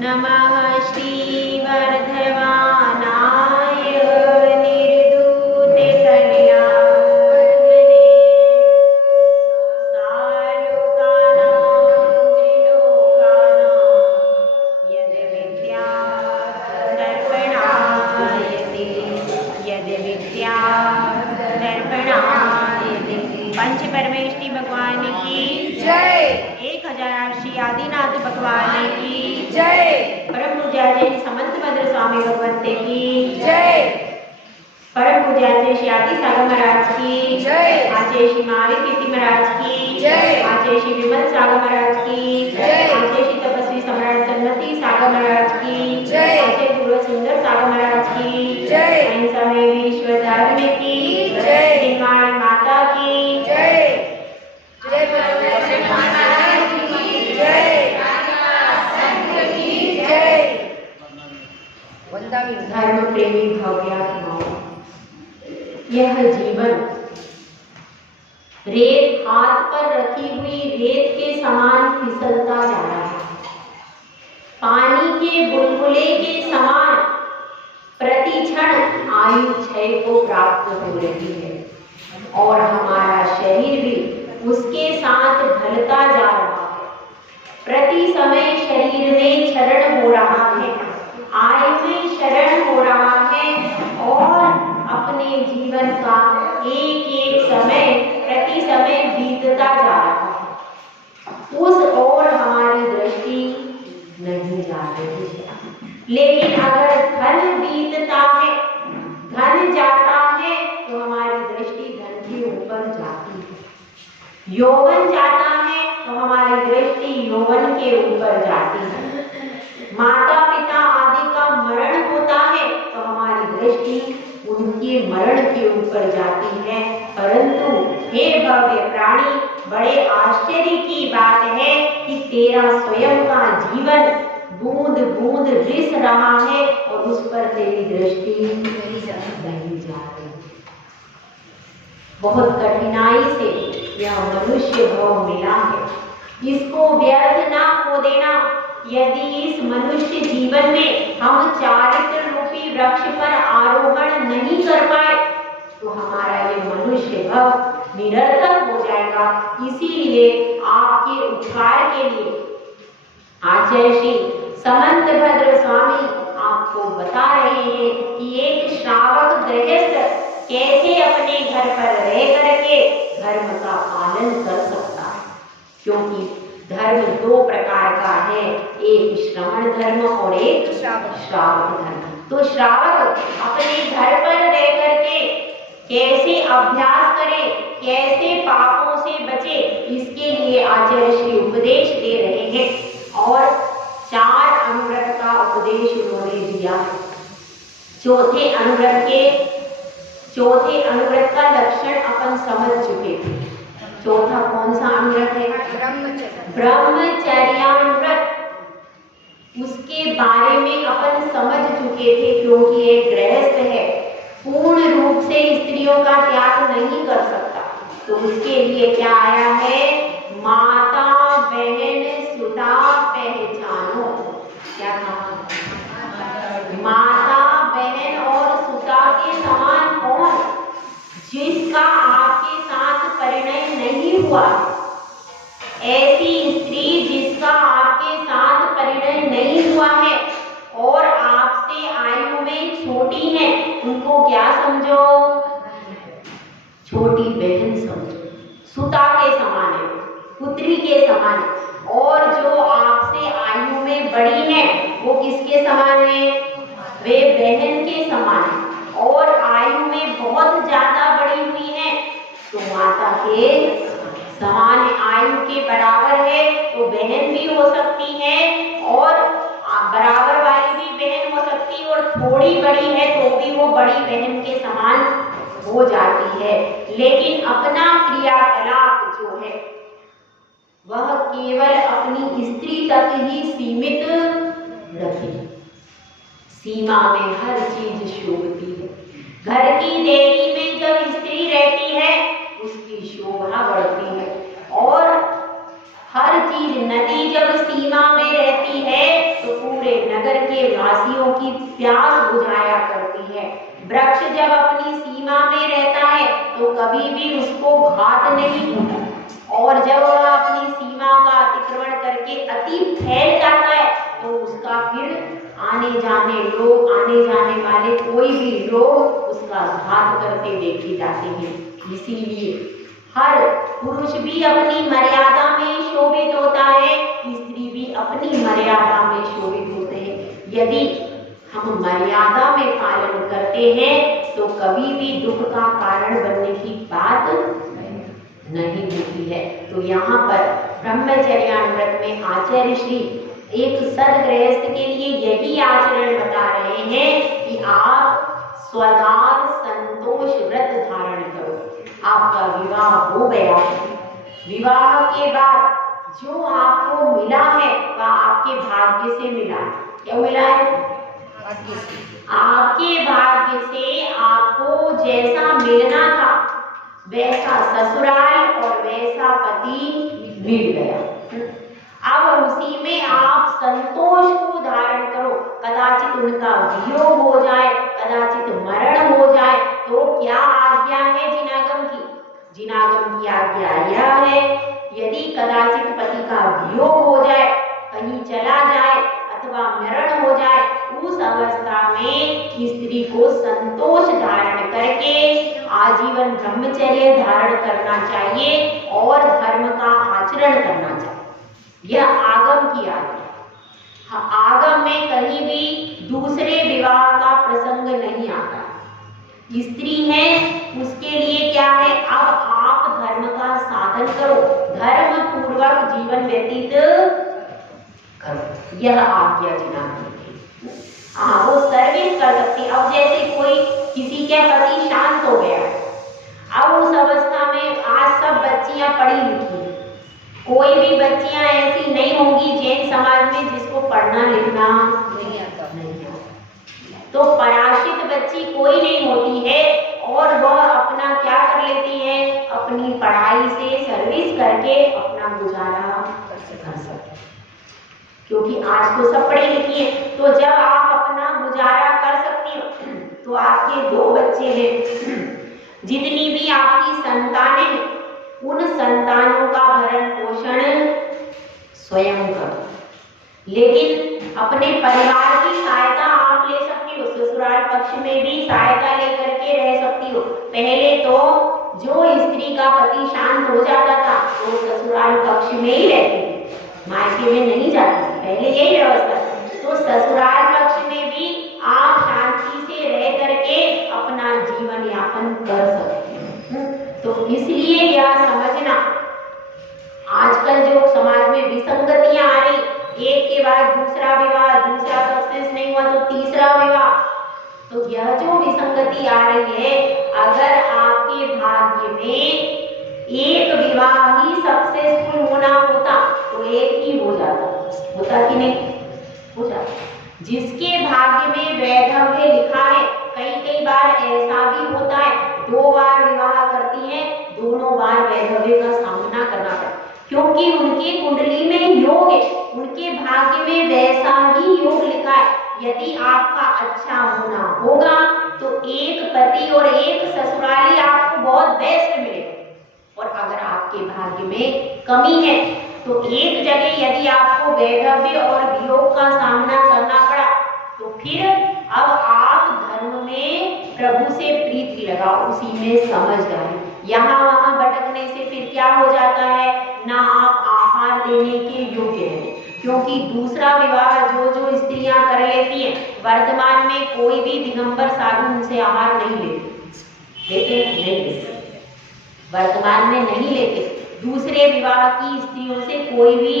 नमः श्रीवर्धमानाय निर्धूते कल्याणमने सालोकानां त्रिलोकानां यद् विद्यादर्पणायते पंच परमेष्टि भगवान की जय। 1000 श्री आदिनाथ भगवान की जय। परम पूज्याचे समंतभद्र स्वामी भगवते की जय। परम पूज्याचे श्री आदि सागर महाराज की जय। आचे श्री महावीर कीर्ति महाराज की जय। आचे श्री विमल सागर महाराज की जय। आचे श्री तपस्वी सम्राट सन्मति सागर महाराज की जय। आचे गुरु सुंदर सागर महाराज की जय। अहिंसा में विश्व धर्म की जय। निर्माण माता की जय। जय परमेश्वर महाराज की जय। संत की जय। वंदना धर्म प्रेमी भव्यात्माओं, यह जीवन रेत हाथ पर रखी हुई रेत के समान फिसलता जा रहा है। पानी के बुलबुले के समान प्रतिक्षण आयु क्षय को प्राप्त हो रही है और हमारा शरीर भी उसके साथ ढलता जा रहा है। प्रति समय शरीर में क्षरण हो रहा है, आयु में क्षरण हो रहा है और अपने जीवन का एक एक समय प्रति समय बीतता जा रहा है। उस ओर हमारी दृष्टि नहीं जा रही है। लेकिन अगर धन बीतता है, धन जाता है तो हमारी दृष्टि धन के ऊपर जाती है। यौवन जाता है तो हमारी दृष्टि यौवन के ऊपर जाती है। माता पिता आदि का मरण होता है तो हमारी दृष्टि उनके मरण के ऊपर जाती है। परंतु हे भव्य प्राणी, बड़े आश्चर्य की बात है कि तेरा स्वयं का जीवन बूंद बूंद रिस रहा है और उस पर तेरी दृष्टि नहीं जा रही। बहुत कठिनाई से यह मनुष्य भाव मिला है, इसको व्यर्थ ना हो देना। यदि इस मनुष्य जीवन में हम चारित्र रूपी वृक्ष पर आरोहण नहीं कर पाए तो हमारा ये मनुष्य भाव निरर्थक हो जाएगा। इसीलिए आपके उपकार के लिए आचार्य श्री समंतभद्र स्वामी आपको बता रहे हैं कि एक श्रावक गृहस्थ कैसे अपने घर पर रह करके धर्म का पालन कर सकता है। क्योंकि धर्म 2 प्रकार का है, एक श्रवण धर्म और एक श्रावक धर्म। तो श्रावक अपने घर पर रह करके कैसे अभ्यास करे, कैसे पापों से बचे, इसके लिए आचार्य श्री उपदेश दे रहे हैं और 4 अनुव्रत का उपदेश उन्होंने दिया है। चौथे अनुव्रत का लक्षण अपन समझ चुके थे। चौथा कौन सा अनुव्रत है? ब्रह्मचर्यानुव्रत। उसके बारे में अपन समझ चुके थे क्योंकि एक गृहस्थ है, पूर्ण रूप से स्त्रियों का त्याग नहीं कर सकता। तो उसके लिए क्या आया है? माता बहन सुता पहचानो। क्या कहा? माता बहन और सुता के समान कौन? जिसका आपके साथ परिणय नहीं हुआ। ऐसी स्त्री जिसका आपके साथ परिणय नहीं हुआ है और आपसे आयु में छोटी है, उनको क्या समझो? छोटी बहन समझो। सुता के समान है, पुत्री के समान है। और जो आपसे आयु में बड़ी है वो किसके समान है? वे बहन के समान है। और आयु में बहुत ज्यादा बड़ी हुई है तो माता के समान है। आयु के बराबर है तो बहन भी हो सकती है और बराबर वाली भी बहन हो सकती है, और थोड़ी बड़ी है तो भी वो बड़ी बहन के समान हो जाती है। लेकिन अपना क्रियाकलाप जो है वह केवल अपनी स्त्री तक ही सीमित रखे। सीमा में हर चीज शोभती है। घर की देरी में जब स्त्री रहती है उसकी शोभा बढ़ती है और हर चीज की नदी जब सीमा में रहती है तो पूरे नगर के वासियों की प्यास बुझाया करती है। वृक्ष जब अपनी सीमा में रहता है तो कभी भी उसको घात नहीं होता, और जब वह अपनी सीमा का अतिक्रमण करके अति फैल जाता है तो उसका फिर आने जाने वाले कोई भी लोग उसका घात करते देखे जाते हैं। इसीलिए हर पुरुष भी अपनी मर्यादा में शोभित होता है, स्त्री भी अपनी मर्यादा में शोभित होते हैं। यदि हम मर्यादा में पालन करते हैं तो कभी भी दुख का कारण बनने की बात नहीं होती है। तो यहाँ पर ब्रह्मचर्यामृत में आचार्य श्री एक सद्गृहस्थ के लिए यही आचरण बता रहे हैं कि आप स्वदार संतोष व्रत धारण करो। आपका विवाह हो गया, विवाह के बाद जो आपको मिला है वह आपके भाग्य से मिला। क्या मिला है? आपके भाग्य से आपको जैसा मिलना था वैसा ससुराल और वैसा पति मिल गया। अब उसी में आप संतोष को धारण करो। कदाचित उनका वियोग हो जाए, कदाचित मरण हो जाए, तो क्या आज्ञा है जिनागम की? जिनागम की आज्ञा यह है, यदि कदाचित पति का वियोग हो जाए, कहीं चला जाए अथवा मरण हो जाए, उस अवस्था में स्त्री को संतोष धारण करके आजीवन ब्रह्मचर्य धारण करना चाहिए और धर्म का आचरण करना चाहिए। यह आगम की आज्ञा। आगम में कहीं भी दूसरे विवाह का प्रसंग नहीं आता। स्त्री है उसके लिए क्या है? अब आप धर्म का साधन करो, धर्म पूर्वक जीवन व्यतीत करो, यह आज्ञा जिनागम की। हाँ, वो सर्विस कर सकती। अब जैसे कोई किसी के पति शांत हो गया, अब उस अवस्था में आज सब बच्चियां पढ़ी लिखी हैं, कोई भी बच्चियां ऐसी नहीं होंगी जैन समाज में जिसको पढ़ना लिखना नहीं आता। तो पराश्रित बच्ची कोई नहीं होती है और वह अपना क्या कर लेती है, अपनी पढ़ाई से सर्विस करके अपना गुजारा कर सकती है, क्योंकि आज तो सब पढ़े लिखी है। तो जब आप अपना गुजारा कर सकती हो तो आपके 2 बच्चे हैं, जितनी भी आपकी संतानें हैं, उन संतानों का भरण पोषण स्वयं करो। लेकिन अपने परिवार की सहायता आप ले सकती हो, ससुराल पक्ष में भी सहायता लेकर के रह सकती हो। पहले तो जो स्त्री का पति शांत हो जाता था वो ससुराल पक्ष में ही रहती थी, मायके में नहीं जाती थी, पहले यही व्यवस्था थी। तो ससुराल पक्ष में भी आप शांति से रह करके अपना जीवन यापन कर सकते हो। तो इसलिए यह समझना, आजकल जो समाज में विसंगतियां आ रही, एक के बाद दूसरा विवाह, दूसरा सक्सेस नहीं हुआ तो तीसरा विवाह, तो यह जो विसंगति आ रही है, अगर आपके भाग्य में एक विवाह ही सक्सेसफुल होना होता तो एक ही हो जाता, होता कि नहीं? हो जाता। जिसके भाग्य में वैधव्य लिखा है, कई बार ऐसा भी होता है 2 बार विवाह करती है, दोनों बार वैधव्य का सामना करना पड़ता, क्योंकि उनकी कुंडली में योग है, उनके भाग्य में वैसा ही योग लिखा है। यदि आपका अच्छा होना होगा तो एक पति और एक ससुराली आपको बहुत बेस्ट मिलेगा, और अगर आपके भाग्य में कमी है तो एक जगह यदि आपको वैधव्य और वियोग का सामना करना पड़ा तो फिर अब आप धर्म में प्रभु से प्रीति लगाओ, उसी में समझदारी। यहाँ वहाँ भटकने से फिर क्या हो जाता है, ना आप आहार देने के योग्य हैं, क्योंकि दूसरा विवाह जो स्त्रियां कर लेती हैं, वर्तमान में कोई भी दिगंबर साधु उनसे आहार नहीं लेते, नहीं लेते, वर्तमान में नहीं लेते। दूसरे विवाह की स्त्रियों से कोई भी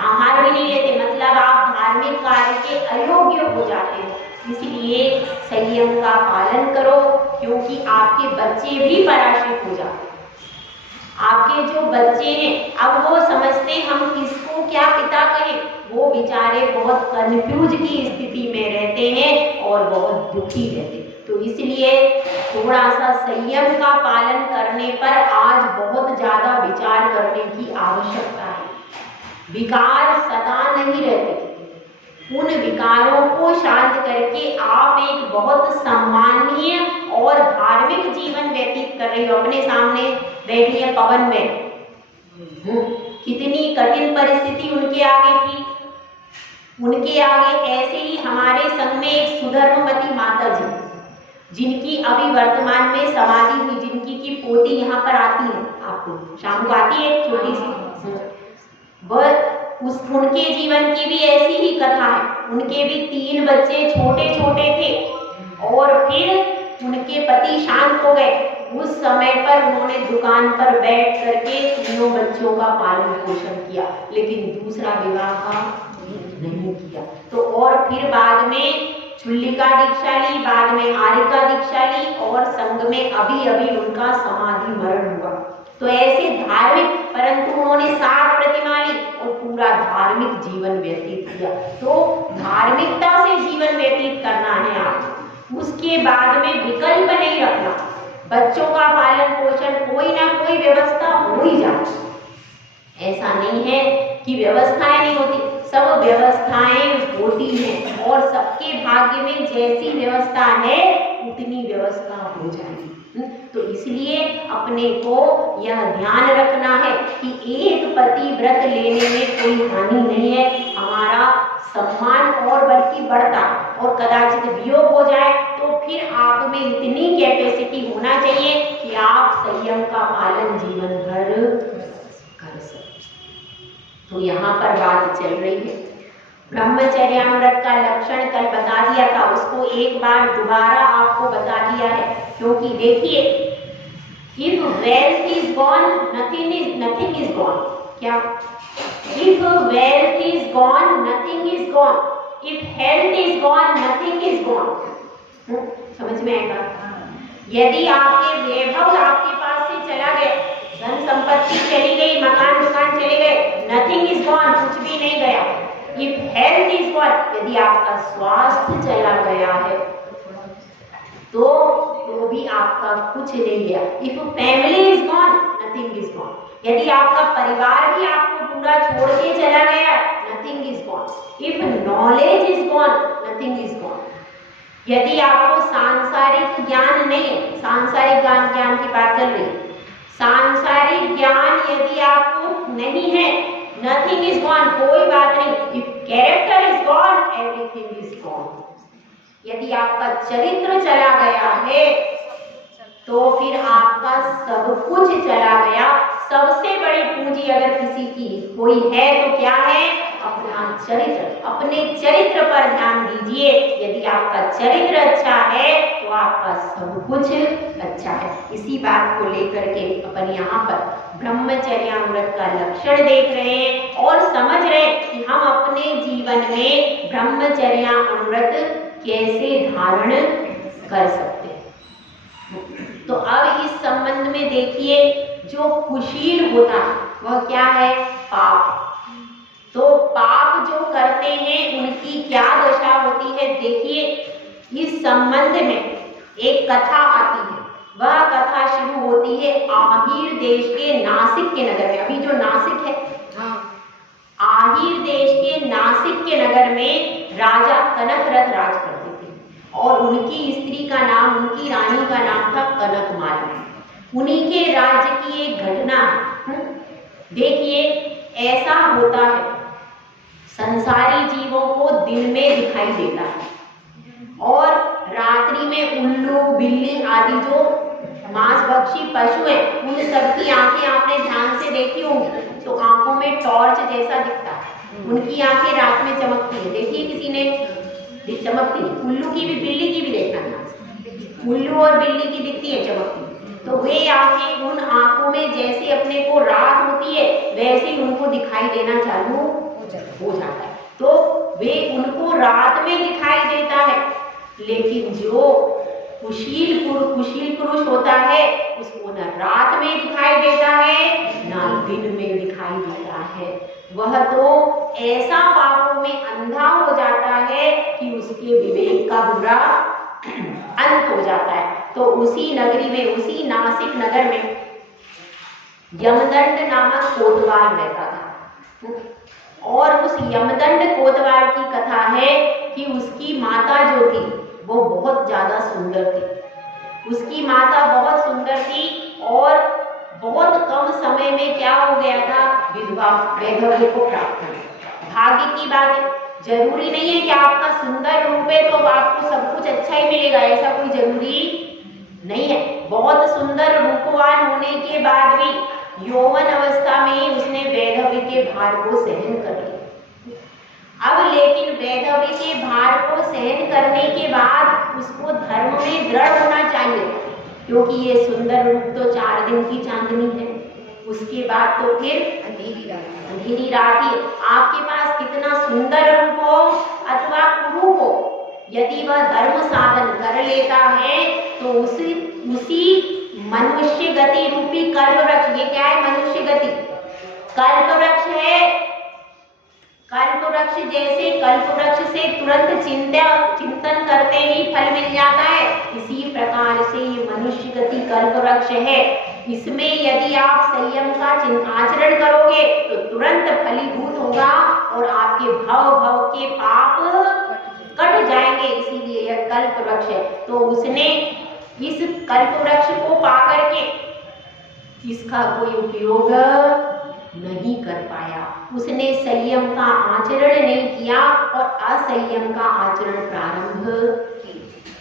आहार भी नहीं लेते, मतलब आप धार्मिक कार्य के अयोग्य हो जाते हो। इसलिए संयम का पालन करो, क्योंकि आपके बच्चे भी पराश्रित हो जाते हैं। आपके जो बच्चे हैं, अब वो समझते हम किसको क्या पिता कहें, वो बेचारे बहुत कंफ्यूज की स्थिति में रहते हैं और बहुत दुखी रहते हैं। तो इसलिए थोड़ा सा संयम का पालन करने पर आज बहुत ज्यादा विचार करने की आवश्यकता है। विकार सदा नहीं रहते। उन विकारों को शांत करके आप एक बहुत सम्माननीय और धार्मिक जीवन व्यतीत कर रही हो। अपने सामने बैठी है पवन में, कितनी कठिन परिस्थिति उनके आगे थी। उनके आगे ऐसे ही हमारे संग में एक सुधर्मवती माता जी, जिनकी अभी वर्तमान में समाधि हुई, जिनकी की पोती यहाँ पर आती है, आपको शाम को आती है छोटी सी, वह उनके जीवन की भी ऐसी ही कथा है। उनके भी 3 बच्चे छोटे छोटे थे और फिर उनके पति शांत हो गए। उस समय पर उन्होंने दुकान पर बैठ करके 3 बच्चों का पालन पोषण किया, लेकिन दूसरा विवाह नहीं किया। तो और फिर बाद में चुल्लिका दीक्षा ली, बाद में आरिका दीक्षा ली और संग में अभी अभी उनका समाधि मरण हुआ। तो ऐसे धार्मिक, परंतु उन्होंने 7 प्रतिमा ली और पूरा धार्मिक जीवन व्यतीत किया। तो धार्मिकता से जीवन व्यतीत करना है आप, उसके बाद में विकल्प नहीं रखना। बच्चों का पालन पोषण कोई ना कोई व्यवस्था हो ही जाती। ऐसा नहीं है कि व्यवस्थाएं नहीं होती, सब व्यवस्थाएं होती हैं और सबके भाग्य में जैसी व्यवस्था है उतनी व्यवस्था हो जाएगी। तो इसलिए अपने को यह ध्यान रखना है कि एक पति व्रत लेने में कोई हानि नहीं है, हमारा सम्मान और बल्कि बढ़ता, और कदाचित वियोग हो जाए तो फिर आप में इतनी कैपेसिटी होना चाहिए कि आप संयम का पालन जीवन भर कर सकें। तो यहाँ पर बात चल रही है, ब्रह्मचर्यामृत का लक्षण कल बता दिया था, उसको एक बार दोबारा आपको बता दिया है। क्योंकि देखिए, if wealth is gone, nothing is gone. क्या? If wealth is gone, nothing is gone. If health is gone, nothing is gone. समझ में आएगा? यदि आपके वैभव आपके पास से चला गया, धन संपत्ति चली गई, मकान दुकान चले गए, nothing is gone, कुछ भी नहीं गया। If health is gone, यदि आपका स्वास्थ्य चला गया है तो भी आपका कुछ नहीं गया। If family is gone, nothing is gone. यदि आपका परिवार भी आपको पूरा छोड़ के चला गया, nothing is gone. If knowledge is gone, nothing is gone. यदि आपको सांसारिक ज्ञान नहीं है, सांसारिक ज्ञान की बात चल रही है, सांसारिक ज्ञान यदि आपको नहीं है, nothing is gone, कोई बात नहीं। If character is gone, everything is gone. यदि आपका चरित्र चला गया है तो फिर आपका सब कुछ चला गया। सबसे बड़ी पूंजी अगर किसी की कोई है तो क्या है? अपना चरित्र। अपने चरित्र पर ध्यान दीजिए। यदि आपका चरित्र अच्छा है तो आपका सब कुछ अच्छा है। इसी बात को लेकर के अपन यहाँ पर ब्रह्मचर्यामृत का लक्षण देख रहे हैं और समझ रहे हैं कि हम अपने जीवन में ब्रह्मचर्यामृत कैसे धारण कर सकते हैं। तो अब इस संबंध में देखिए, जो कुशील होता है वह क्या है? पाप। तो पाप जो करते हैं उनकी क्या दशा होती है? देखिए, इस संबंध में एक कथा आती है। वह कथा शुरू होती है आहिर देश के नासिक के नगर में। अभी जो नासिक है, आहिर देश के नासिक के नगर में राजा कनकरथ राज करते थे और उनकी स्त्री का नाम, उनकी रानी का नाम था कनकमाली। उन्हीं के राज्य की एक घटना है। देखिए, ऐसा होता है, संसारी जीवों को दिन में दिखाई देता है और रात्रि में उल्लू, बिल्ली आदि जो मांसभक्षी पशु हैं, उन सबकी आंखें आपने ध्यान से देखी होंगी तो आंखों में टॉर्च जैसा दिखता है। उनकी आंखें रात में चमकती है। देखिए, किसी ने चमकती है। उल्लू की भी, बिल्ली की भी देखना, उल्लू और बिल्ली की दिखती है चमकती। तो वे आंखें, उन आंखों में जैसे अपने को रात होती है वैसे ही उनको दिखाई देना चालू हो जाता है। तो वे उनको रात में दिखाई देता है, लेकिन जो कुशील पुरुष होता है उसको न रात में दिखाई देता है न दिन में दिखाई देता है। वह तो ऐसा पापों में अंधा हो जाता है कि उसके विवेक का बुरा अंत हो जाता है। तो उसी नगरी में, उसी नासिक नगर में यमदंड नामक कोतवाल रहता था। और उस यमदंड कोतवाल की कथा है कि उसकी माता जो थी वो बहुत ज्यादा सुंदर थी। उसकी माता बहुत सुंदर थी और बहुत कम समय में क्या हो गया था, विधवा वैधव्य को प्राप्त हुआ। भाग्य की बात है, जरूरी नहीं है कि आपका सुंदर रूप है तो आपको सब कुछ अच्छा ही मिलेगा, ऐसा कोई जरूरी नहीं है। बहुत सुंदर रूपवान होने के बाद भी यौवन अवस्था में ही उसने वैधव्य के भार को सहन कर लिया। अब लेकिन वैधव्य के भार को सहन करने के बाद उसको धर्म में दृढ़ होना चाहिए, क्योंकि ये सुंदर रूप तो 4 दिन की चांदनी है, उसके बाद तो फिर अंधेरी रात ही। आपके पास कितना सुंदर रूप हो अथवा कुरूप हो, यदि वह धर्म साधन कर लेता है तो उसी मनुष्य गति रूपी कल्प वृक्ष, ये क्या है मनुष्य गति, कल्प वृक्ष है। कल्प वृक्ष जैसे कल्प वृक्ष से तुरंत चिंतन करते ही फल मिल जाता है, इसी प्रकार से ये मनुष्य गति कल्प वृक्ष है। इसमें यदि आप संयम का आचरण करोगे तो तुरंत फलीभूत होगा और आपके भव के पाप कट जाएंगे, इसीलिए यह कल्प वृक्ष है। तो उसने इस कल्प वृक्ष को पाकर के इसका कोई उपयोग नहीं कर पाया, उसने संयम का आचरण नहीं किया और असंयम का आचरण प्रारंभ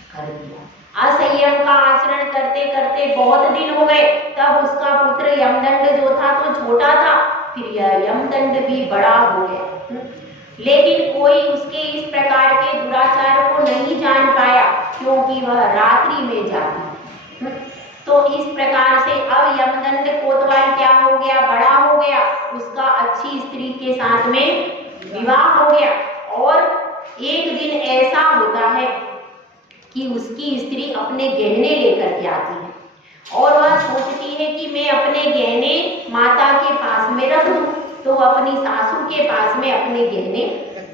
कर दिया। असंयम का आचरण करते करते बहुत दिन हो गए, तब उसका पुत्र यमदंड जो था तो छोटा था, फिर यह यमदंड भी बड़ा हो गया, लेकिन कोई उसके इस प्रकार के दुराचार को नहीं जान पाया, क्योंकि वह रात्रि में जाती। तो इस प्रकार से अब यमदंड कोतवाल क्या हो गया, बड़ा हो गया, उसका अच्छी स्त्री के साथ में विवाह हो गया। और एक दिन ऐसा होता है कि उसकी स्त्री अपने गहने लेकर के आती है और वह सोचती है कि मैं अपने गहने माता के पास में रख दूं, तो वह अपनी सासू के पास में अपने गहने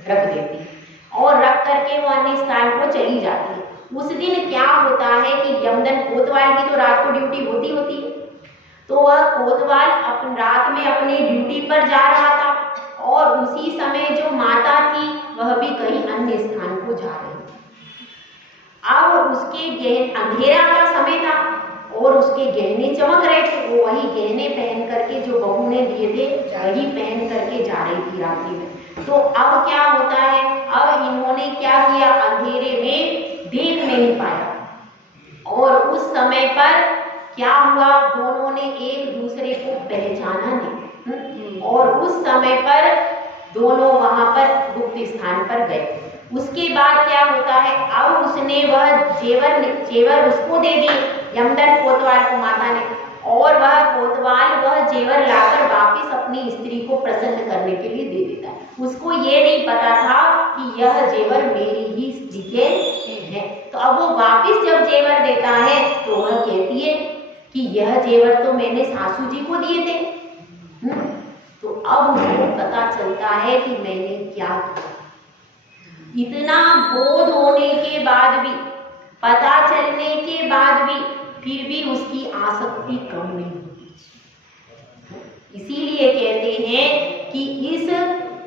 रख देती है और रख करके वो अन्य स्थान को चली जाती है। उस दिन क्या होता है कि यमदंड कोतवाल की तो रात को ड्यूटी होती है, तो वह कोतवाल रात में अपनी ड्यूटी पर जा रहा था और उसी समय जो माता थी वह भी कहीं अन्य स्थान को जा रही थी। अब उसके अंधेरा का समय था और उसके गहने चमक रहे थे, वो वही गहने पहन करके जो बहू ने दिए थे वही पहन करके जा रही थी रात्रि में। तो अब क्या होता है, अब इन्होंने क्या किया, अंधेरे में देख नहीं पाया और उस समय पर क्या हुआ, दोनों ने एक दूसरे को पहचाना नहीं और उस समय पर दोनों वहां पर गुप्त स्थान पर गए। उसके बाद क्या होता है, अब उसने वह जेवर उसको दे दी यमदंड कोतवाल को माता ने, और वह कोतवाल वह जेवर लाकर वापिस अपनी स्त्री को प्रसन्न करने के लिए दे देता है। उसको ये नहीं पता था कि यह जेवर मेरी ही स्त्री के है। तो अब वो वापिस जब जेवर देता है तो वह कहती है कि यह जेवर तो मैंने सासू जी को दिए थे। तो अब उसको पता चलता है कि मैंने क्या किया। इतना बोध होने के बाद भी, पता चलने के बाद भी, फिर भी उसकी आसक्ति कम नहीं होती। इसीलिए कहते हैं कि इस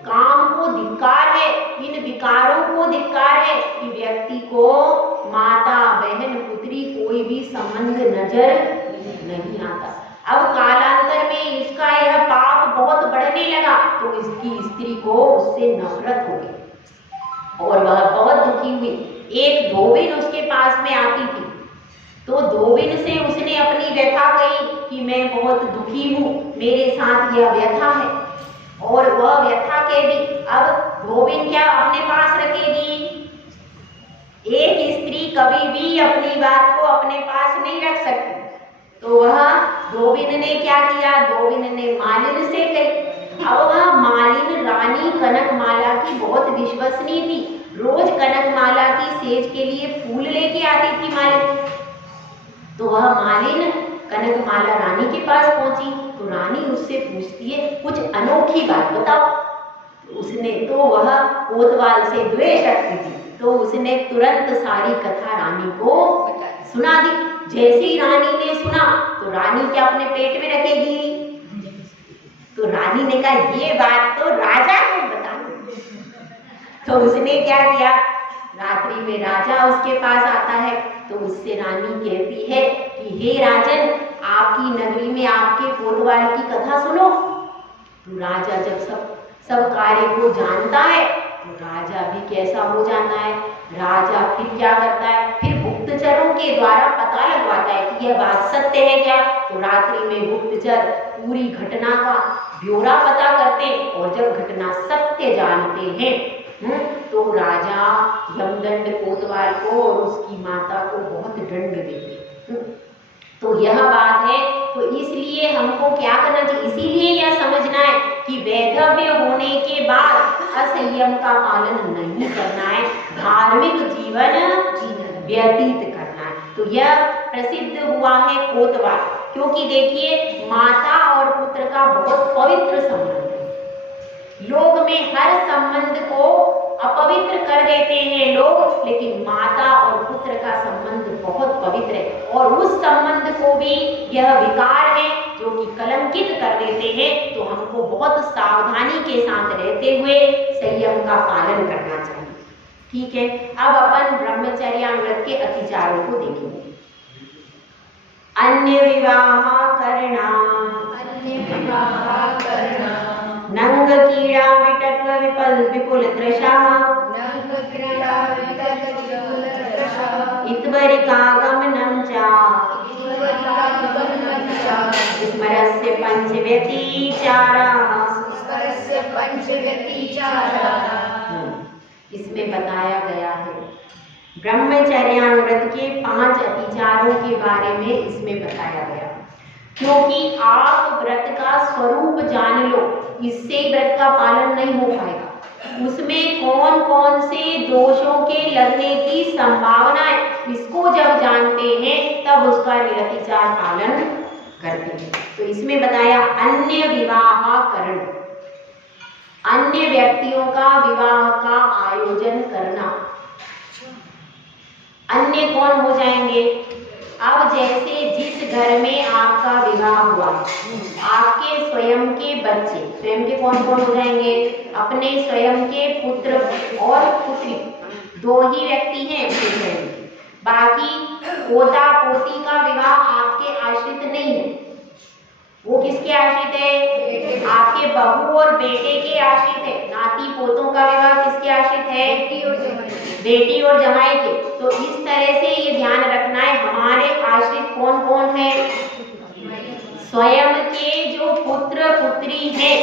काम को धिक्कार है, इन विकारों को धिक्कार है कि व्यक्ति को माता, बहन, पुत्री कोई भी संबंध नजर नहीं आता। अब कालांतर में इसका यह पाप बहुत बढ़ने लगा तो इसकी स्त्री को उससे नफरत हो गई और वह बहुत दुखी हुई। एक धोबिन उसके पास में आती थी, तो धोबिन से उसने अपनी व्यथा कही कि मैं बहुत दुखी हूँ, मेरे साथ यह व्यथा है, और वह व्यथा कह दी। अब धोबिन क्या अपने पास रखेगी? एक स्त्री कभी भी अपनी बात को अपने पास नहीं रख सकती। तो वह धोबिन ने क्या किया, धोबिन ने मालिन से कही। अब वह मालिन रानी कनकमाला की बहुत विश्वसनीय थी, रोज कनकमाला की सेज के लिए फूल लेके आती थी मालिन। तो वह मालिन कनकमाला रानी के पास पहुंची तो रानी उससे पूछती है कुछ अनोखी बात बताओ। उसने तो वह कोतवाल से द्वेष रखती थी, तो उसने तुरंत सारी कथा रानी को सुना दी। जैसे ही रानी ने सुना तो रानी क्या अपने पेट में रखेगी? तो रानी ने कहा ये बात तो राजा को तो उसने क्या किया, रात्रि में राजा उसके पास आता है तो उससे रानी कहती है कि हे राजन, आपकी नगरी में आपके कोतवाल की कथा सुनो। तो राजा जब सब कार्य को जानता है तो राजा भी कैसा हो जाता है, राजा फिर क्या करता है, फिर गुप्तचरों के द्वारा पता लगवाता है कि यह बात सत्य है क्या। तो रात्रि में गुप्तचर पूरी घटना का ब्यौरा पता करते हैं और जब घटना सत्य जानते हैं तो राजा यमदंड कोतवाल को और उसकी माता को बहुत दंड देते। तो यह बात है, तो इसलिए हमको क्या करना चाहिए, इसीलिए यह समझना है कि वैधव्य होने के बाद असंयम का पालन नहीं करना है, धार्मिक जीवन व्यतीत करना है। तो यह प्रसिद्ध हुआ है कोतवाल, क्योंकि देखिए माता और पुत्र का बहुत पवित्र संबंध है। लोक में हर संबंध को अपवित्र कर देते हैं लोग, लेकिन माता और पुत्र का संबंध बहुत पवित्र है और उस संबंध को भी यह विकार है जो कि कलंकित कर देते हैं। तो हमको बहुत सावधानी के साथ रहते हुए संयम का पालन करना चाहिए। ठीक है, अब अपन ब्रह्मचर्याव्रत के अतिचारों को देखेंगे। अन्य विवाह करना, नंग कीड़ा विटत्व विपुल तृषा, इत्वरिकागमनं च स्मरस्य पंचव्यतिचारः। इसमें बताया गया है ब्रह्मचर्याव्रत के 5 अतिचारों के बारे में इसमें बताया गया, क्योंकि आप व्रत का स्वरूप जान लो, इससे व्रत का पालन नहीं हो पाएगा। उसमें कौन कौन से दोषों के लगने की संभावना है, इसको जब जानते हैं तब उसका निरतिचार पालन करते हैं। तो इसमें बताया अन्य विवाहकरण, अन्य व्यक्तियों का विवाह का आयोजन करना। अन्य कौन हो जाएंगे, अब जैसे जिस घर में आपका विवाह हुआ, आपके स्वयं के बच्चे, स्वयं के कौन कौन हो जाएंगे, अपने स्वयं के पुत्र और पुत्री, 2 ही व्यक्ति हैं अपने स्वयं के। बाकी पोता पोती का विवाह आपके आश्रित नहीं है, वो किसके आश्रित है, आपके बहू और बेटे के आश्रित है। नाती पोतों का विवाह किसके आश्रित है, बेटी और जमाई के। तो इस तरह से ये ध्यान रखना है, हमारे आश्रित कौन कौन है, स्वयं के जो पुत्र पुत्री हैं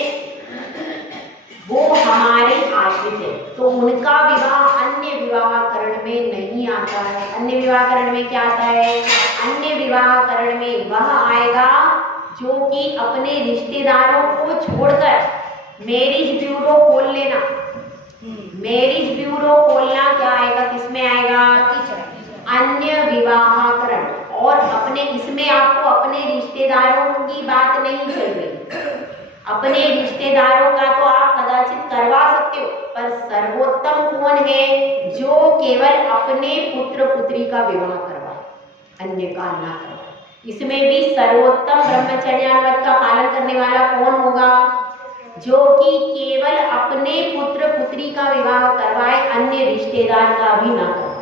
वो हमारे आश्रित है, तो उनका विवाह अन्य विवाहकरण में नहीं आता है। अन्य विवाहकरण में क्या आता है, अन्य विवाहकरण में वह आएगा जो कि अपने रिश्तेदारों को छोड़कर मैरिज ब्यूरो खोल लेना। मैरिज ब्यूरो खोलना क्या आएगा, किसमें आएगा, अन्य विवाहकरण। और अपने इसमें आपको अपने रिश्तेदारों की बात नहीं चल रही, अपने रिश्तेदारों का तो आप कदाचित करवा सकते हो, पर सर्वोत्तम कौन है, जो केवल अपने पुत्र पुत्री का विवाह करवाए, अन्य का ना करवाए। इसमें भी सर्वोत्तम ब्रह्मचर्याव्रत का पालन करने वाला कौन होगा, जो कि केवल अपने पुत्र पुत्री का विवाह करवाए, अन्य रिश्तेदार का भी ना करवाए।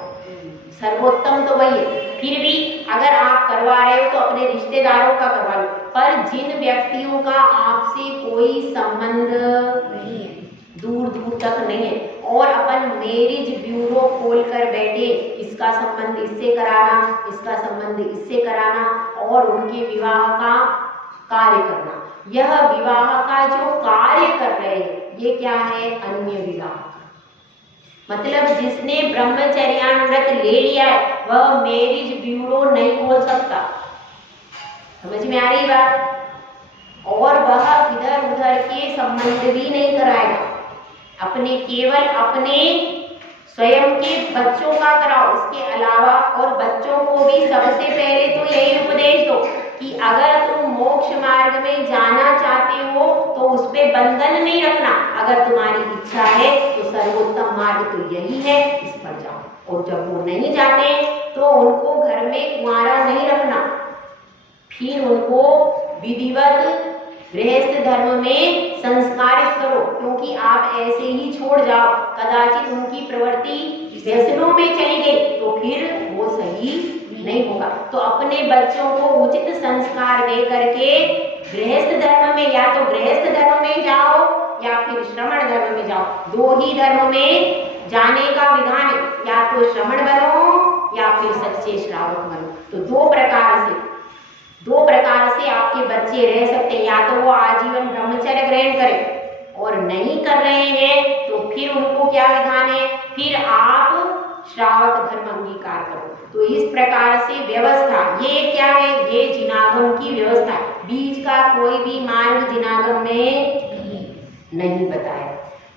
सर्वोत्तम तो वही है। फिर भी अगर आप करवा रहे हो तो अपने रिश्तेदारों का करवा लो, पर जिन व्यक्तियों का आपसे कोई संबंध नहीं है, दूर दूर तक नहीं है, और अपन मैरिज ब्यूरो खोल कर बैठे, इसका संबंध इससे कराना, इसका संबंध इससे कराना और उनके विवाह का कार्य करना, यह विवाह का जो कार्य कर रहे हैं ये क्या है, अन्य विवाह। मतलब जिसने ब्रह्मचर्याव्रत ले लिया है वह मैरिज ब्यूरो नहीं खोल सकता। समझ में आ रही बात, और वह इधर उधर के संबंध भी नहीं कराएगा, अपने केवल अपने स्वयं के बच्चों का कराओ। इसके अलावा और बच्चों को भी सबसे पहले तो यही उपदेश दो कि अगर तुम मोक्ष मार्ग में जाना चाहते हो तो उस पे बंधन नहीं रखना, अगर तुम्हारी इच्छा है तो सर्वोत्तम मार्ग तो यही है, इस पर जाओ। और जब वो नहीं जाते तो उनको घर में कुंवारा नहीं रखना, फिर उनको विधिवत गृहस्थ धर्म में संस्कारित करो, क्योंकि आप ऐसे ही छोड़ जाओ, कदाचित उनकी प्रवृत्ति व्यसनों में चली गई तो फिर वो सही नहीं होगा। तो अपने बच्चों को उचित संस्कार दे करके गृहस्थ धर्म में, या तो गृहस्थ धर्म में जाओ या फिर श्रमण धर्म में जाओ, दो ही धर्म में जाने का विधान है, या तो श्रमण बनो या फिर सच्चे श्रावक बनो। तो दो प्रकार से आपके बच्चे रह सकते हैं, या तो वो आजीवन ब्रह्मचर्य ग्रहण करें और नहीं कर रहे हैं तो फिर उनको क्या विधान है, फिर आप श्रावक धर्म अंगीकार करो। तो इस प्रकार से व्यवस्था, ये क्या है, ये जिनागम की व्यवस्था है। बीच का कोई भी मार्ग जिनागम में नहीं बताया।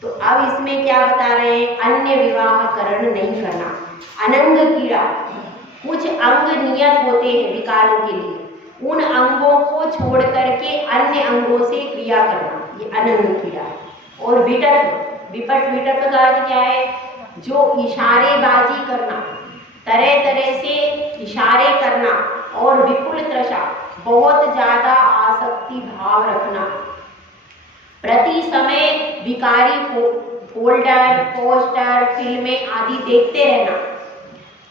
तो अब इसमें क्या बता रहे हैं, अन्य विवाहकरण नहीं करना। अनंग क्रीड़ा, कुछ अंग नियत होते हैं विकारों के लिए, उन अंगों को छोड़ करके अन्य अंगों से क्रिया करना, ये अनंग क्रीड़ा। और विपट का अर्थ क्या है, जो इशारेबाजी करना, तरह तरह से इशारे करना और विपुल तृषा, बहुत ज्यादा आसक्ति भाव रखना, प्रति समय विकारी फोल्डर, पोस्टर, फिल्में आदि देखते रहना,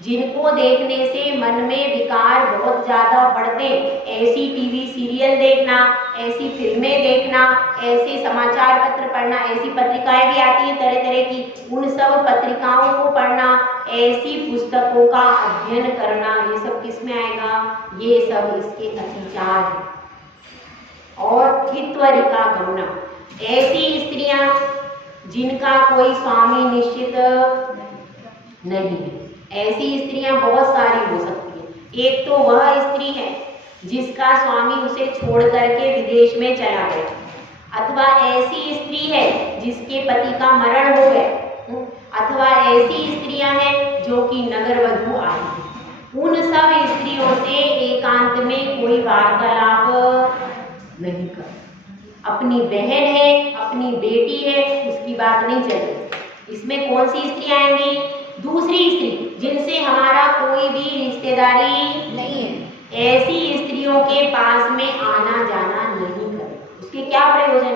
जिनको देखने से मन में विकार बहुत ज्यादा बढ़ते, ऐसी टीवी सीरियल देखना, ऐसी फिल्में देखना, ऐसे समाचार पत्र पढ़ना, ऐसी पत्रिकाएं भी आती हैं तरह तरह की, उन सब पत्रिकाओं को पढ़ना, ऐसी पुस्तकों का अध्ययन करना, ये सब किसमें आएगा, ये सब इसके अतिचार है। और हित्वरिका गमना, ऐसी स्त्रियां जिनका कोई स्वामी निश्चित नहीं है, ऐसी स्त्रियां बहुत सारी हो सकती हैं। एक तो वह स्त्री है जिसका स्वामी उसे छोड़ करके विदेश में चला गया, अथवा ऐसी स्त्री है जिसके पति का मरण हो गया, अथवा ऐसी स्त्रियां हैं जो कि नगर वधू आई हैं। उन सब स्त्रियों से एकांत में कोई वार्तालाप नहीं कर। अपनी बहन है, अपनी बेटी है, उसकी बात नहीं चलेगी। इसमें कौन सी स्त्री आएंगी, दूसरी स्त्री जिनसे हमारा कोई भी रिश्तेदारी नहीं है, ऐसी स्त्रियों के पास में आना जाना नहीं करे। उसके क्या प्रयोजन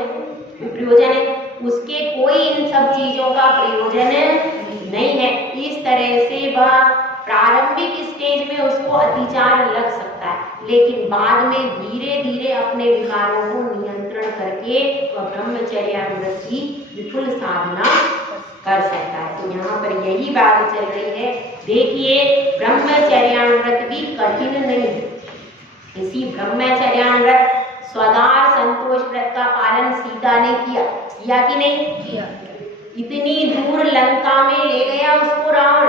है, उसके कोई इन सब चीजों का प्रयोजन नहीं है। इस तरह से वह प्रारंभिक स्टेज में उसको अतिचार लग सकता है, लेकिन बाद में धीरे धीरे अपने विकारों को नियंत्रण करके वह ब्रह्मचर्यानुव्रत की विपुल साधना कर सकता है। तो यहाँ पर यही बात चल रही है। देखिए, ब्रह्मचर्यानुव्रत भी कठिन नहीं है। इसी ब्रह्मचर्यानुव्रत स्वदार संतोष व्रत का पालन सीता ने किया कि नहीं किया? इतनी दूर लंका में ले गया उसको रावण,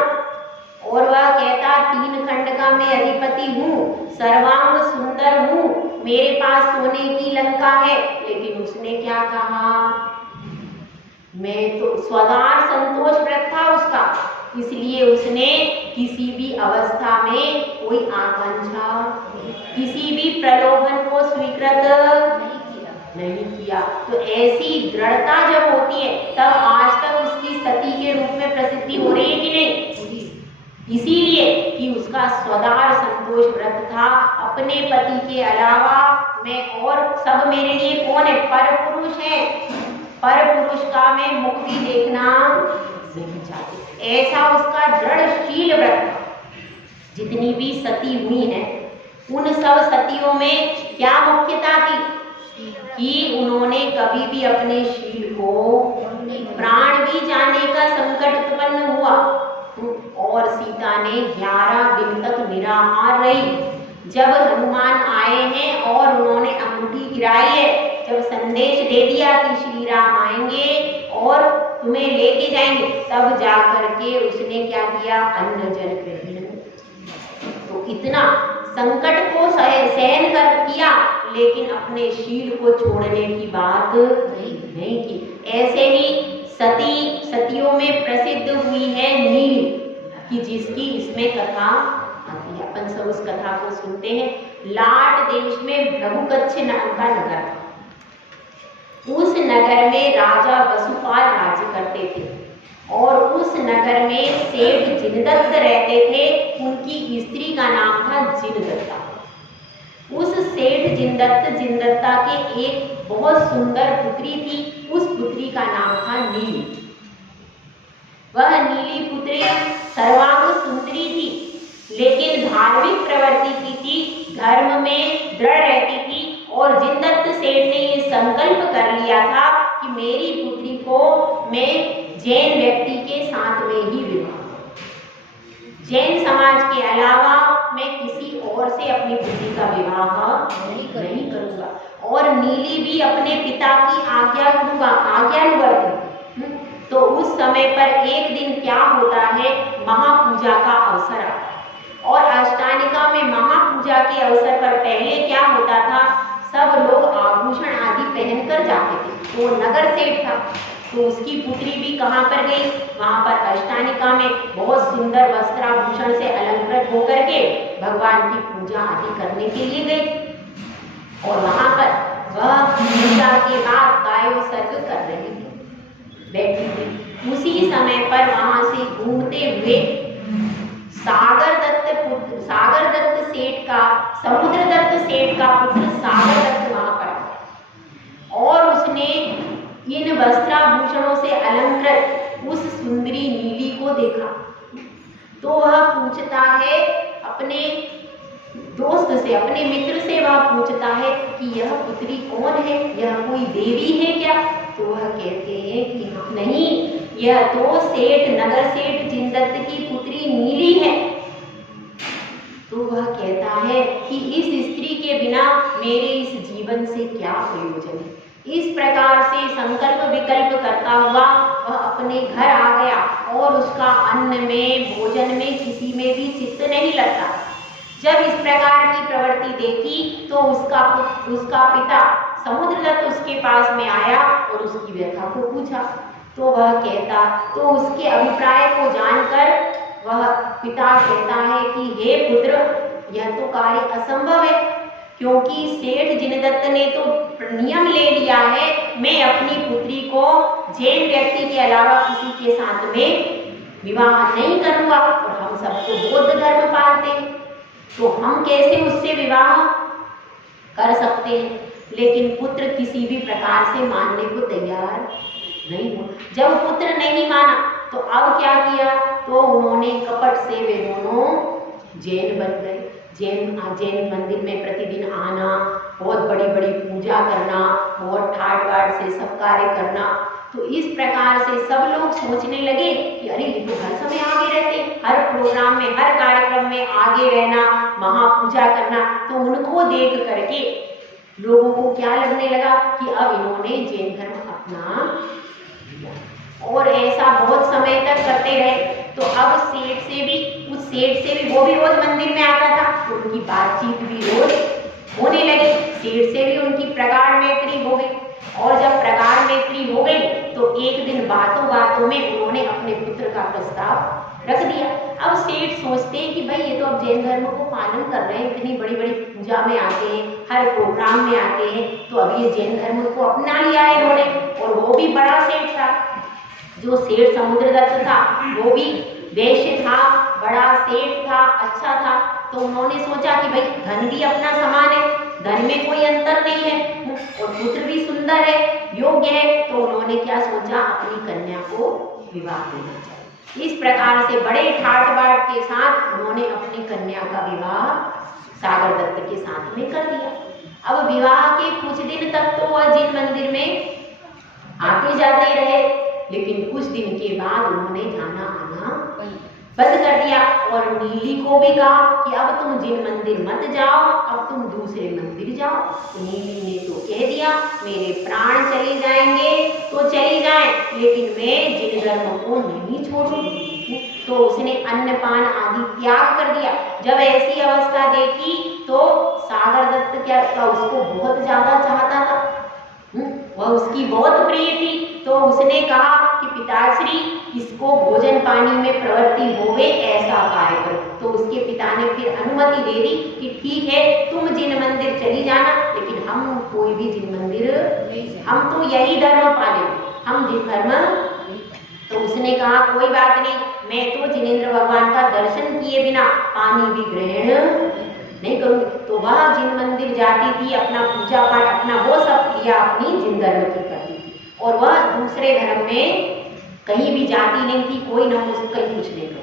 और वह कहता 3 खंड का मैं अधिपति हूँ, सर्वांग सुंदर हूँ, मेरे पास सोने की लंका है। लेकिन उसने क्या कहा, मैं तो स्वदार संतोष व्रत था उसका, इसलिए उसने किसी भी अवस्था में कोई आकांक्षा, किसी भी प्रलोभन को स्वीकृत नहीं किया। तो ऐसी दृढ़ता जब होती है तब आज तक उसकी सती के रूप में प्रसिद्धि हो रही है कि नहीं? इसीलिए कि उसका स्वदार संतोष व्रत था। अपने पति के अलावा मैं और सब मेरे लिए कौन है, पर पुरुष है, पर पुरुष का मैं मुख भी देखना नहीं चाहती। ऐसा उसका दृढ़शील व्रत था। जितनी भी सती हुई हैं, उन सब सतियों में क्या मुख्यता थी कि उन्होंने कभी भी अपने शील को, प्राण भी जाने का संकट उत्पन्न हुआ और सीता ने 11 दिन तक निराहार रही। जब हनुमान आए हैं और उन्होंने अंगूठी गिराई है, जब संदेश दे दिया कि श्री राम आएंगे और तुम्हें लेके जाएंगे, तब जाकर के उसने क्या किया, अन्न जल ग्रहण। तो इतना संकट को सहन कर किया, लेकिन अपने शील को छोड़ने की बात नहीं की। ऐसे ही सतियों में प्रसिद्ध हुई है नील, कि जिसकी इसमें कथा आती है। अपन सब उस कथा को सुनते हैं। लाट देश में भृगुकच्छ नाम का नगर, उस नगर में राजा वसुपाल राज्य करते थे और उस नगर में सेठ जिनदत्त रहते थे। उनकी स्त्री का नाम था जिनदत्ता। उस सेठ जिनदत्ता के एक बहुत सुंदर पुत्री थी। उस पुत्री का नाम था नीली। वह नीली पुत्री सर्वांग सुंदरी थी, लेकिन धार्मिक प्रवृत्ति की थी, धर्म में दृढ़ रहती थी। और जिनदत्त सेठ ने ये संकल्प कर लिया था कि मेरी पुत्री को मैं जैन व्यक्ति के साथ में ही विवाह, जैन समाज के अलावा मैं किसी और से अपनी पुत्री का विवाह नहीं करूंगा। और नीली भी अपने पिता की आज्ञानुवर्ती। तो उस समय पर एक दिन क्या होता है, महापूजा का अवसर आता है। और अष्टानिका में महापूजा के अवसर पर पहले क्या होता था, सब लोग आभूषण आदि पहनकर जाते थे। तो नगर सेठ था, तो उसकी पुत्री भी कहाँ पर गई, वहाँ पर अष्टानिका में बहुत सुंदर वस्त्राभूषण से अलंकृत होकर के भगवान की पूजा आदि करने के लिए गई। और वहाँ पर वह पूजा के बाद गायोत्सर्ग कर रही थी, बैठी थी। उसी समय पर वहाँ से घूमते हुए समुद्रदत्त सेठ का पुत्र सागर दत्त वहाँ पर आया। और उसने इन वस्त्राभूषणों से अलंकृत उस सुंदरी नीली को देखा। तो वह पूछता है अपने दोस्त से, अपने मित्र से वह पूछता है कि यह पुत्री कौन है, यह कोई देवी है क्या? तो वह कहते हैं कि नहीं, यह तो नगर सेठ जिनदत्त की पुत्री नीली है। तो वह कहता है कि इस स्त्री के बिना मेरे इस जीवन से क्या प्रयोजन है। इस प्रकार से संकल्प विकल्प करता हुआ वह अपने घर आ गया और उसका अन्न में, भोजन में, किसी में भी चित्त नहीं लगता। जब इस प्रकार की प्रवृत्ति देखी तो उसका पिता समुद्रदत्त उसके पास में आया और उसकी व्यथा को पूछा। तो वह कहता, तो उसके अभिप्राय को जानकर वह पिता कहता है कि हे पुत्र, यह तो कार्य असंभव है, क्योंकि सेठ जिनदत्त ने तो नियम ले लिया है, मैं अपनी पुत्री को जैन व्यक्ति के अलावा किसी के साथ में विवाह नहीं करूंगा। और हम सब तो बौद्ध धर्म पालते हैं, तो हम कैसे उससे विवाह कर सकते हैं? लेकिन पुत्र किसी भी प्रकार से मानने को तैयार नहीं हुआ। जब पुत्र नहीं माना तो अब क्या किया, तो उन्होंने कपट से वे दोनों जैन बन गए। जैन मंदिर में प्रतिदिन आना, बहुत बड़ी बड़ी पूजा करना, बहुत ठाट बाट से सब कार्य करना। तो इस प्रकार से सब लोग सोचने लगे कि अरे ये तो हर समय आगे रहते, हर प्रोग्राम में, हर कार्यक्रम में आगे रहना, महापूजा करना। तो उनको देख करके लोगों को क्या लगने लगा कि अब इन्होंने जैन धर्म अपना लिया। और ऐसा बहुत समय तक करते रहे। तो अब सेठ से भी वो भी रोज मंदिर में आता था, तो उनकी बातचीत भी रोज होने लगी। सेठ से भी उनकी प्रगाढ़ मैत्री हो गई। और जब प्रगाढ़ मैत्री हो गई तो एक दिन बातों बातों में उन्होंने अपने पुत्र का प्रस्ताव रख दिया। अब सेठ सोचते हैं कि भाई ये तो अब जैन धर्म को पालन कर रहे हैं, इतनी बड़ी बड़ी पूजा में आते हैं, हर प्रोग्राम में आते हैं, तो अब ये जैन धर्म को अपना लिया है इन्होंने। और वो भी बड़ा सेठ था, जो सेठ समुद्रदत्त था वो भी वैश्य था, बड़ा सेठ था, अच्छा था। तो उन्होंने सोचा कि भाई धन भी अपना समान है, धन में कोई अंतर नहीं है, और पुत्र भी सुंदर है, योग्य है। तो उन्होंने क्या सोचा, अपनी कन्या को विवाह देना चाहिए। इस प्रकार से बड़े ठाट बाट के साथ उन्होंने अपनी कन्या का विवाह सागर दत्त के साथ में कर दिया। अब विवाह के कुछ दिन तक तो वह जिन मंदिर में आते जाते रहे, लेकिन कुछ दिन के बाद उन्होंने जाना आना बंद कर दिया। और नीली को भी कहा कि अब तुम जिन मंदिर मत जाओ, अब तुम दूसरे मंदिर जाओ। तो नीली ने तो कह दिया, मेरे प्राण चले जाएंगे तो चले जाएं, लेकिन मैं जिन धर्म को नहीं छोड़ूंगी। तो उसने अन्नपान आदि त्याग कर दिया। जब ऐसी अवस्था देखी तो सागर दत्त क्या उसको बहुत ज्यादा चाहता था, वह उसकी बहुत प्रिय थी। तो उसने कहा कि पिताश्री, इसको भोजन पानी में प्रवृत्ति होवे ऐसा कार्य करो। तो उसके पिता ने फिर अनुमति दे दी कि ठीक है, तुम जिन मंदिर चली जाना, लेकिन हम कोई भी जिन मंदिर, हम तो यही धर्म पाले, हम जिन धर्म। तो उसने कहा कोई बात नहीं, मैं तो जिनेंद्र भगवान का दर्शन किए बिना पानी भी ग्रहण नहीं करूँगी। तो वह जिन मंदिर जाती थी, अपना पूजा पाठ, अपना वो सब क्रिया अपनी जिन धर्म की करती थी, और वह दूसरे धर्म में कहीं भी जाती नहीं थी, कोई न उसको कहीं कुछ नहीं करती।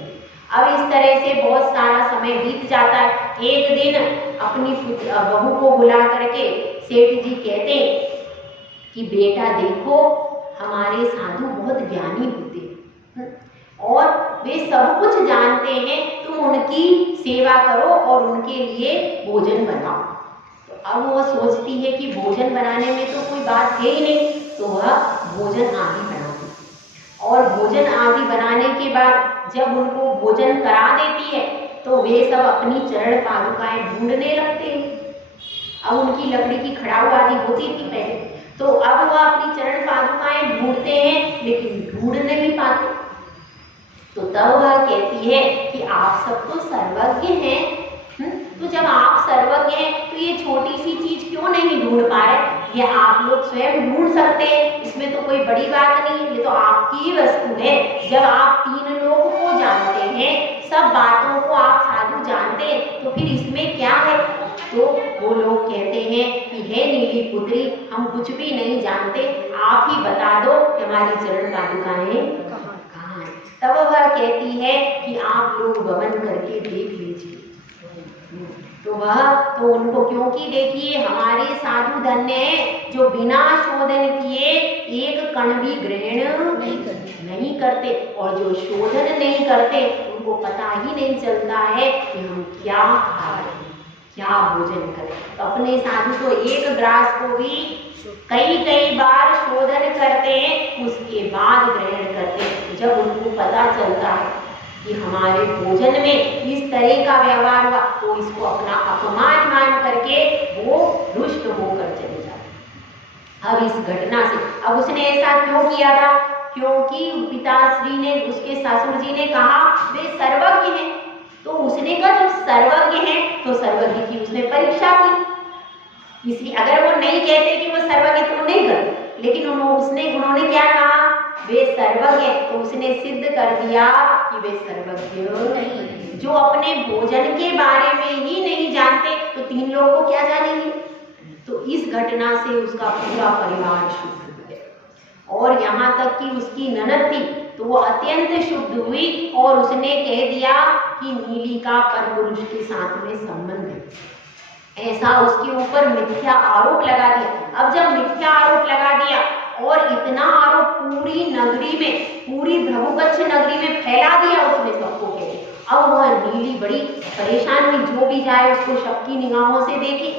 अब इस तरह से बहुत सारा समय बीत जाता है। एक दिन अपनी बहू को बुला करके सेठ जी कहते कि बेटा देखो, हमारे साधु बहुत ज्ञानी होते हैं और वे सब कुछ जानते हैं, तुम उनकी सेवा करो और उनके लिए भोजन बनाओ। तो अब वह सोचती है कि भोजन बनाने में तो कोई बात है ही नहीं, तो वह भोजन आदि बनाती है और भोजन आदि बनाने के बाद जब उनको भोजन करा देती है तो वे सब अपनी चरण पादुकाएं ढूंढने लगते हैं। अब उनकी लकड़ी की खड़ाऊ आदि होती थी पहले, तो अब वह अपनी चरण पादुकाएं ढूंढते हैं लेकिन ढूंढ नहीं पाते। तो तब वह कहती है कि आप सब तो सर्वज्ञ हैं, तो जब आप सर्वज्ञ हैं तो ये छोटी सी चीज क्यों नहीं ढूंढ पा रहे? ये आप लोग स्वयं ढूंढ सकते हैं, इसमें तो कोई बड़ी बात नहीं, ये तो आपकी ही वस्तु है। जब आप 3 लोगों को जानते हैं, सब बातों को आप साधु जानते हैं, तो फिर इसमें क्या है? तो वो लोग कहते हैं कि हे नीली पुत्री, हम कुछ भी नहीं जानते, आप ही बता दो कि हमारी चरण पादुकाएं कहाँ हैं। तब वह कहती है कि आप लोग गमन करके देख लीजिए। तो उनको, क्योंकि देखिए हमारे साधु धन्य हैं जो बिना शोधन किए एक कण भी ग्रहण नहीं करते, और जो शोधन नहीं करते उनको पता ही नहीं चलता है कि हम क्या खा रहे हैं, क्या भोजन करें। तो अपने साधु तो एक ग्रास को भी कई बार शोधन करते हैं, उसके बाद ग्रहण करते हैं। जब उनको पता चलता है कि हमारे भोजन में इस तरह का व्यवहार हुआ, तो इसको अपना अपमान मान करके वो रुष्ट होकर चले जाते। अब इस घटना से, अब उसने ऐसा क्यों किया था? क्योंकि पिताश्री ने, उसके ससुर जी ने कहा वे सर्वज्ञ हैं, तो उसने कहा जब सर्वज्ञ हैं तो सर्वज्ञ की उसने परीक्षा की। इसलिए अगर वो नहीं कहते कि वो सर्वज्ञ तो वो नहीं करते, लेकिन उन्होंने क्या कहा? वे सर्वज्ञ, तो उसने सिद्ध कर दिया कि वे सर्वज्ञ नहीं। जो अपने भोजन के बारे में ही नहीं जानते तो 3 लोगों को क्या जानेंगे? तो इस घटना से उसका पूरा परिवार शुद्ध हो गया, और यहाँ तक कि उसकी ननद थी तो वो अत्यंत शुद्ध हुई, और उसने कह दिया कि नीली का परपुरुष के साथ में संबंध है। ऐसा उसके ऊपर मिथ्या आरोप लगा दिया। अब जब मिथ्या आरोप लगा दिया और इतना आरोप पूरी नगरी में, पूरी भृगुकच्छ नगरी में फैला दिया उसने सबको कहे, अब वह नीली बड़ी परेशान हुई, जो भी जाए उसको शक की निगाहों से देखे,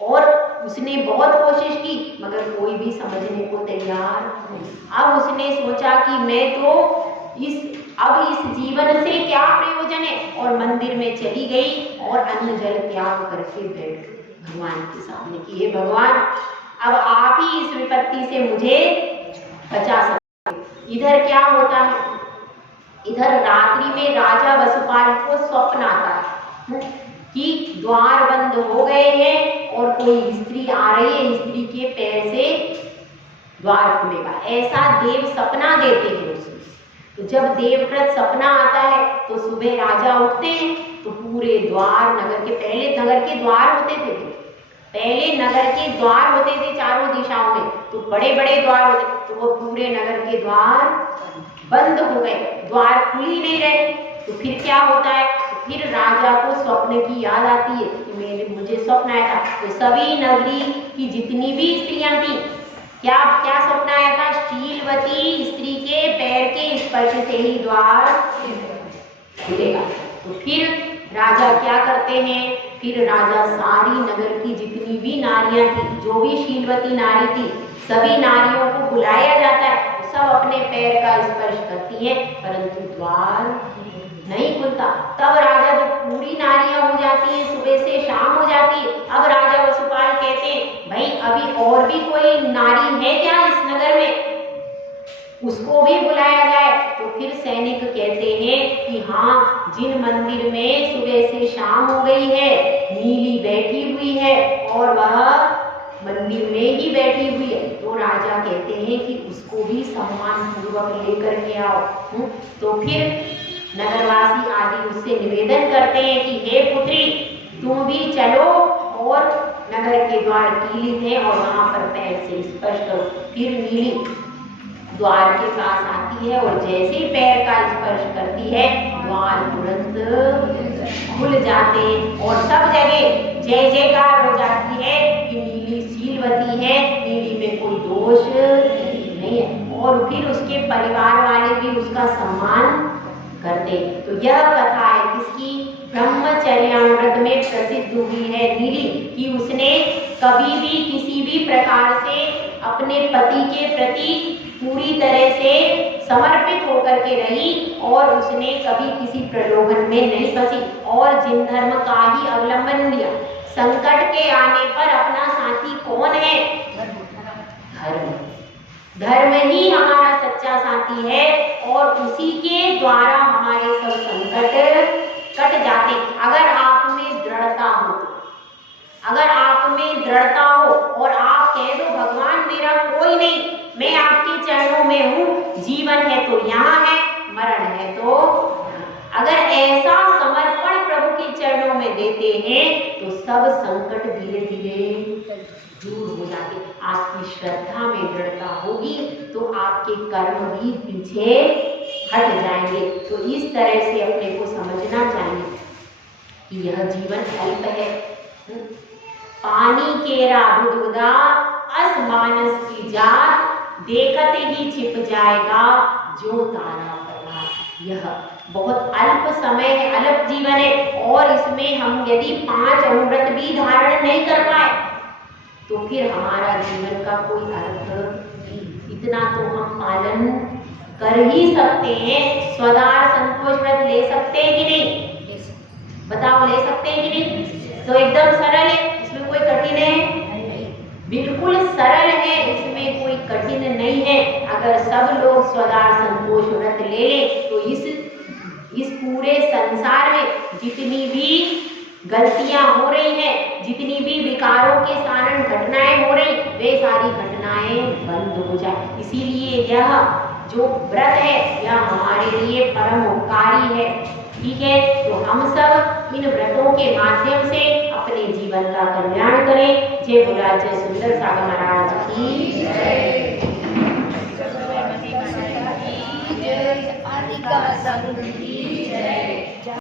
और उसने बहुत कोशिश की मगर कोई भी समझने को तैयार नहीं। अब उसने सोचा कि मैं तो अब इस जीवन से क्या प्रयोजन है, और मंदिर में चली गई और अन्न जल त्याग करके बैठ भगवान के सामने कि हे भगवान, अब आप ही इस विपत्ति से मुझे बचा सकते। इधर क्या होता है? इधर रात्रि में राजा वसुपाल को स्वप्न आता है कि द्वार बंद हो गए हैं और कोई स्त्री आ रही है, स्त्री के पैर से द्वार खुलेगा, ऐसा देव सपना देते हैं उसमें। तो जब देवव्रत सपना आता है तो सुबह राजा उठते हैं तो पूरे द्वार, नगर के, पहले नगर के द्वार होते थे, पहले नगर के द्वार होते थे चारों दिशाओं में, तो बड़े बड़े द्वार होते, तो वो पूरे नगर के द्वार बंद हो गए, द्वार खुल ही नहीं रहे। तो फिर क्या होता है? तो फिर राजा को स्वप्न की याद आती है कि मुझे स्वप्न आया था। तो सभी नगरी की जितनी भी स्त्रियां थी, क्या स्वप्न आया था? शीलवती स्त्री के पैर के स्पर्श से ही द्वार खुलेगा। तो फिर राजा क्या करते हैं? फिर राजा सारी नगर की जितनी भी नारियां थी, जो भी शीलवती नारी थी, सभी नारियों को बुलाया जाता है, सब अपने पैर का स्पर्श करती है, परंतु द्वार नहीं खुलता। तब राजा, जब पूरी नारियां हो जाती हैं, सुबह से शाम हो जाती है, अब राजा वसुपाल कहते हैं भाई अभी और भी कोई नारी है क्या इस नगर में, उसको भी बुलाया जाए। तो फिर सैनिक कहते हैं कि हाँ, जिन मंदिर में सुबह से शाम हो गई है, नीली बैठी हुई है और वह मंदिर में ही बैठी हुई है, तो राजा कहते हैं कि उसको भी सम्मान पूर्वक लेकर के आओ। तो फिर नगरवासी आदि उससे निवेदन करते हैं कि हे पुत्री, तुम भी चलो और नगर के द्वार कीलित हैं और वहां पर पैर से स्पर्श करो। फिर नीली द्वार के पास आती है और जैसे पैर का स्पर्श करती है द्वार तुरंत खुल जाते हैं और सब जगह जय जयकार हो जाती है कि नीली शीलवती है, नीली में कोई दोष नहीं है। और फिर उसके परिवार वाले भी उसका सम्मान करते। तो यह कथा है किसकी? ब्रह्मचर्यामृत में प्रसिद्ध हुई है नीली, कि उसने कभी भी किसी भी प्रकार से अपने पति के प्रति पूरी तरह से समर्पित होकर के रही और उसने कभी किसी प्रलोभन में नहीं फंसी और जिन धर्म का ही अवलंबन लिया। संकट के आने पर अपना साथी कौन है? धर्म। धर्म ही हमारा सच्चा साथी है और उसी के द्वारा हमारे सब संकट कट जाते। अगर आप में दृढ़ता हो, अगर आप में दृढ़ता हो और आप कह दो भगवान मेरा कोई नहीं, मैं आपके चरणों में हूँ, जीवन है तो यहाँ है, मरण है तो, अगर ऐसा समर्पण प्रभु के चरणों में देते हैं तो सब संकट धीरे धीरे दूर हो जाते। आपकी श्रद्धा में दृढ़ता होगी तो आपके कर्म भी पीछे हट जाएंगे। तो इस तरह से अपने को समझना चाहिए कि यह जीवन अल्प है। पानी केरा बुदबुदा अस मानस की जात, देखते ही छिप जाएगा जो तारा प्रभात। यह बहुत अल्प समय है, अल्प जीवन है और इसमें हम यदि 5 अमृत भी धारण नहीं कर पाए तो फिर हमारा जीवन का कोई अर्थ नहीं। इतना तो हम पालन कर ही सकते हैं। स्वदार संतोष व्रत ले सकते हैं कि नहीं? बताओ, ले सकते हैं कि नहीं? तो एकदम सरल है, इसमें कोई कठिन है? बिल्कुल सरल है, इसमें कोई कठिन नहीं है। अगर सब लोग स्वदार संतोष व्रत ले लें तो इस पूरे संसार में जितनी भी गलतियां हो रही हैं, जितनी भी विकारों के कारण घटनाएं हो रही, वे सारी घटनाएं बंद हो जाए। इसीलिए यह जो व्रत है यह हमारे लिए परम उपकारी है। ठीक है, तो हम सब इन व्रतों के माध्यम से अपने जीवन का कल्याण करें। जय बोला जय सुंदर सागर महाराज की जय।